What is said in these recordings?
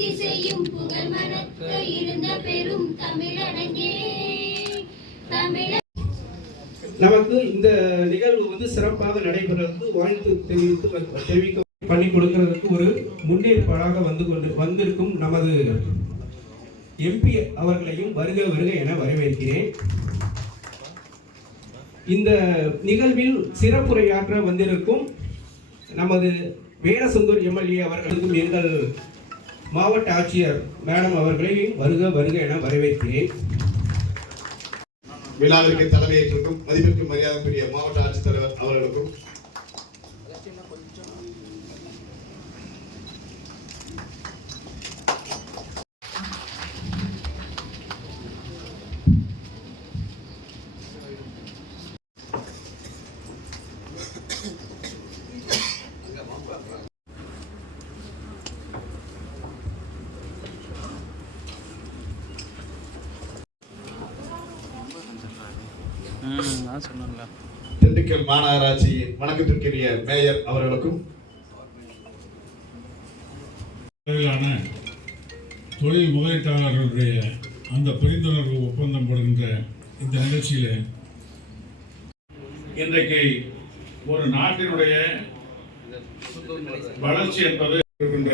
எத்திசையும் புகழ் மணக்க இருந்த பெரும் தமிழனங்கே தமிழ நமக்கு இந்த நிகழ்வு வந்து சிறப்பாக நடைபெறதுக்கு வாழ்த்து தெரிவித்து தெரிவிக்க பண்ணி கொடுக்கிறதுக்கு ஒரு முன்னேற்பாடாக வந்து கொண்டு வந்திருக்கும் நமது எம்பி அவர்களையும் வருக வருக என வரவேற்கிறேன். இந்த நிகழ்வில் சிறப்புரையாற்ற வந்திருக்கும் நமது வேடசுந்தூர் எம்எல்ஏ அவர்களுக்கும் எங்கள் மாவட்ட ஆட்சியர் மேடம் அவர்களை வருக வருக என வரவேற்கிறேன். விழாவிற்கு தலைமையேற்றிருக்கும் மதிப்பிற்கு மரியாதைக்குரிய மாவட்ட ஆட்சித்தலைவர் அவர்களுக்கும் திண்டுக்கல் மாநகராட்சி வணக்கத்திற்குரிய மேயர் அவர்களுக்கும். தொழில் முதலீட்டாளர்களுடைய அந்த புரிந்துணர்வு ஒப்பந்தம் போடுகின்ற இந்த நிகழ்ச்சியில் இன்றைக்கு ஒரு நாட்டினுடைய வளர்ச்சி என்பது இருக்கின்ற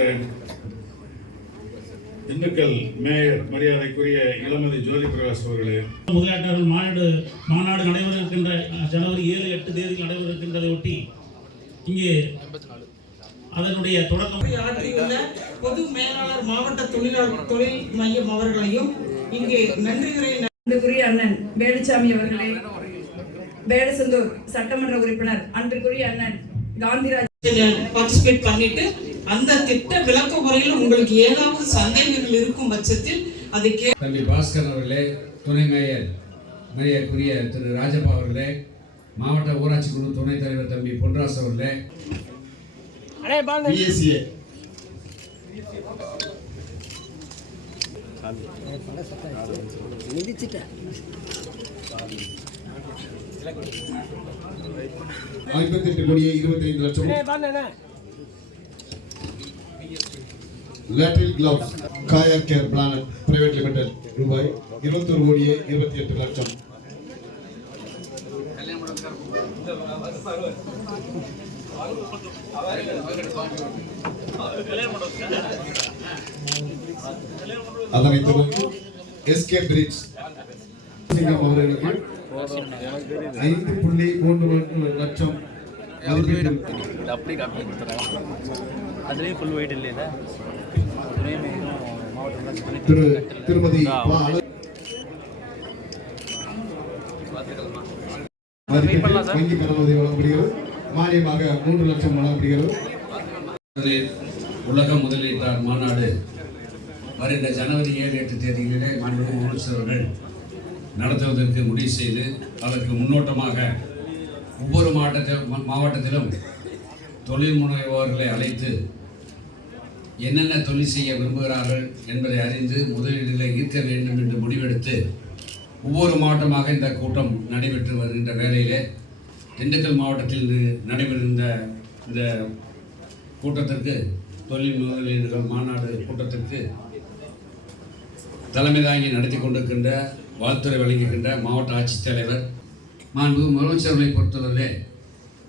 திண்டுக்கல் மேயர் மரியாதைக்குரிய இளமதி ஜோதி பிரகாஷ் அவர்களே. முதலீட்டாளர்கள் மாநாடு மாநாடு நடைபெற இருக்கின்ற ஜனவரி ஏழு எட்டு தேதியில் நடைபெற இருக்கின்றதை ஒட்டி இங்கே அதனுடைய தொடக்கம். ஆற்றியுள்ள பொது மேலாளர் மாவட்ட தொழிலாளர் தொழில் மையம் அவர்களையும் இங்கே நன்றியுரை அன்புக்குரிய அண்ணன் வேலுச்சாமி அவர்களே வேடசந்தூர் சட்டமன்ற உறுப்பினர் அன்புக்குரிய அண்ணன் காந்திராஜ் பார்ட்டிசிபேட் பண்ணிட்டு அந்த திட்ட விளக்க முறையில் உங்களுக்கு ஏதாவது சந்தேகங்கள் இருக்கும் பட்சத்தில் அதை கே தம்பி பாஸ்கர் அவர்களே துணை மேயர் மரியாதைக்குரிய திரு ராஜப்பா அவர்களே மாவட்ட ஊராட்சி குழு துணைத் தலைவர் தம்பி பொன்ராஸ் அவர்களே பிஎஸ்சிஏ ஐம்பத்தி எட்டு கோடியே இருபத்தி ஐந்து லட்சம் லேட்ரில் gloves coir care planet private limited ரூபாய் இருபத்தொரு கோடியே இருபத்தி எட்டு லட்சம். அதனைத் தொடர்ந்து எஸ்கே பிரிட்ஜ் சிங்கம் அவர்களுக்கு ஐந்து புள்ளி மூன்று லட்சம் திருமதி வங்கி வழங்கப்படுகிறது. மானியமாக மூன்று லட்சம் வழங்கப்படுகிறது. முதலில் உலக முதலீட்டாளர் மாநாடு வருகின்ற ஜனவரி ஏழு எட்டு தேதிகளிலே மாண்புமிகு முதலமைச்சர் அவர்கள் நடத்துவதற்கு முடிவு செய்து அதற்கு முன்னோட்டமாக ஒவ்வொரு மாவட்டத்தில் மாவட்டத்திலும் தொழில் முனைவோர்களை அழைத்து என்னென்ன தொழில் செய்ய விரும்புகிறார்கள் என்பதை அறிந்து முதலீடுகளை ஈர்க்க வேண்டும் என்று முடிவெடுத்து ஒவ்வொரு மாவட்டமாக இந்த கூட்டம் நடைபெற்று வருகின்ற வேளையிலே திண்டுக்கல் மாவட்டத்தில் நடைபெறுகின்ற இந்த கூட்டத்திற்கு தொழில் முதலீடுகள் மாநாடு கூட்டத்திற்கு தலைமை தாங்கி நடத்தி கொண்டிருக்கின்ற வாழ்த்துறை வழங்குகின்ற மாவட்ட ஆட்சித்தலைவர் மாண்பு முதலமைச்சர்களை பொறுத்தவரை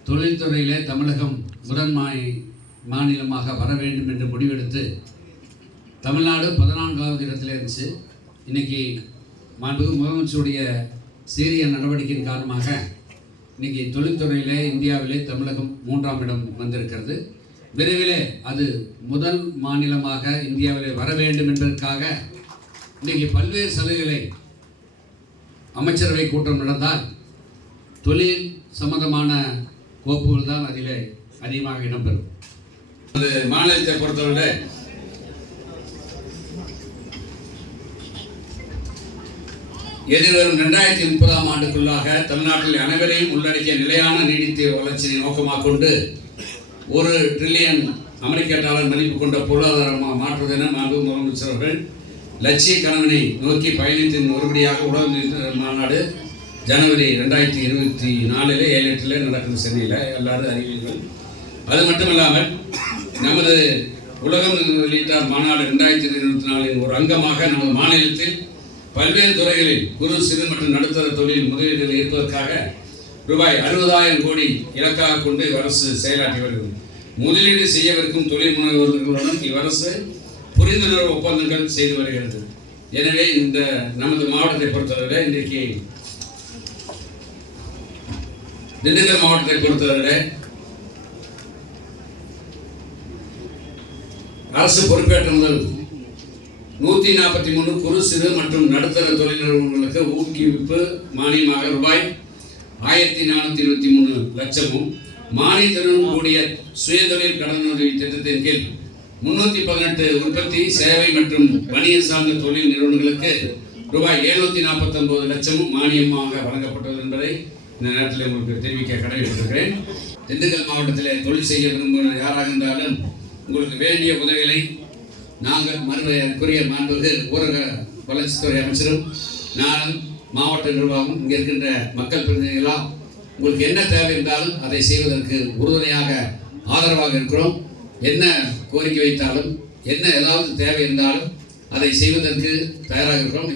தொழில்துறையிலே தமிழகம் முதன் மா- மாநிலமாக வர வேண்டும் என்று முடிவெடுத்து தமிழ்நாடு பதினான்காவது இடத்துல இருந்துச்சு. இன்றைக்கி மாண்பு முதலமைச்சருடைய சீரிய நடவடிக்கையின் காரணமாக இன்றைக்கி தொழில்துறையிலே இந்தியாவிலே தமிழகம் மூன்றாம் இடம் வந்திருக்கிறது. விரைவிலே அது முதல் மாநிலமாக இந்தியாவிலே வர வேண்டும் என்பதற்காக இன்றைக்கி பல்வேறு சலுகைகளை அமைச்சரவை கூட்டம் நடந்தால் தொழில் சம்பந்தமான கோப்புகள் தான் அதிலே அதிகமாக இடம்பெறும். அது மாநிலத்தை பொறுத்தவரை எதிர்வரும் ரெண்டாயிரத்தி முப்பதாம் ஆண்டுக்குள்ளாக தமிழ்நாட்டில் அனைவரையும் உள்ளடக்கிய நிலையான நீடித்த வளர்ச்சியை நோக்கமாக கொண்டு ஒரு ட்ரில்லியன் அமெரிக்க டாலர் மதிப்பு கொண்ட பொருளாதாரமாக மாற்றுவதென மாண்பு முதலமைச்சர் அவர்கள் லட்சிய கனவினை நோக்கி பயணத்தின் ஒருபடியாக உலக மாநாடு ஜனவரி ரெண்டாயிரத்தி இருபத்தி நாலில் ஏழு எட்டில் நடக்குது சென்னையில் எல்லாரும் அறிவீர்கள். அது மட்டும் இல்லாமல் நமது உலகம் வெளியிட்டார் மாநாடு ரெண்டாயிரத்தி இருபத்தி நாலின் ஒரு அங்கமாக நமது மாநிலத்தில் பல்வேறு துறைகளில் குறு சிறு மற்றும் நடுத்தர தொழில் முதலீடுகள் ஈர்ப்பதற்காக ரூபாய் அறுபதாயிரம் கோடி இலக்காக கொண்டு இவ்வரசு செயலாற்றி வருகிறது. முதலீடு செய்யவிருக்கும் தொழில் முனைவோர்களுடன் இவ்வரசு புரிந்துணர்வு ஒப்பந்தங்கள் செய்து வருகிறது. எனவே இந்த நமது மாவட்டத்தை பொறுத்தவரை இன்றைக்கு திண்டுக்கல் மாவட்டத்தை பொறுத்தவரை அரசு பொறுப்பேற்ற முதல் நூற்றி நாற்பத்தி மூணு குறு சிறு மற்றும் நடுத்தர தொழில் நிறுவனங்களுக்கு ஊக்குவிப்பு மானியமாக ரூபாய் ஆயிரத்தி நானூற்றி இருபத்தி மூணு லட்சமும் மானியத்துடன் கூடிய சுயதொழில் கடனுதவி திட்டத்தின் கீழ் முன்னூத்தி பதினெட்டு உற்பத்தி சேவை மற்றும் வணிகர் சார்ந்த தொழில் நிறுவனங்களுக்கு ரூபாய் எழுநூற்றி நாற்பத்தொன்பது லட்சமும் மானியமாக வழங்கப்பட்டது என்பதை இந்த நேரத்தில் உங்களுக்கு தெரிவிக்க கடமைப்பட்டிருக்கிறேன். திண்டுக்கல் மாவட்டத்தில் தொழில் செய்ய விரும்புகிற யாராக இருந்தாலும் உங்களுக்கு வேண்டிய உதவிகளை நாங்கள் மறுமைக்குரிய மாண்புக்கு ஊரக வளர்ச்சித்துறை அமைச்சரும் நானும் மாவட்ட நிர்வாகம் இங்கே இருக்கின்ற மக்கள் பிரதிநிதிகளாம் உங்களுக்கு என்ன தேவை இருந்தாலும் அதை செய்வதற்கு உறுதுணையாக ஆதரவாக இருக்கிறோம். என்ன கோரிக்கை வைத்தாலும் என்ன ஏதாவது தேவை இருந்தாலும் அதை செய்வதற்கு தயாராக இருக்கிறோம்.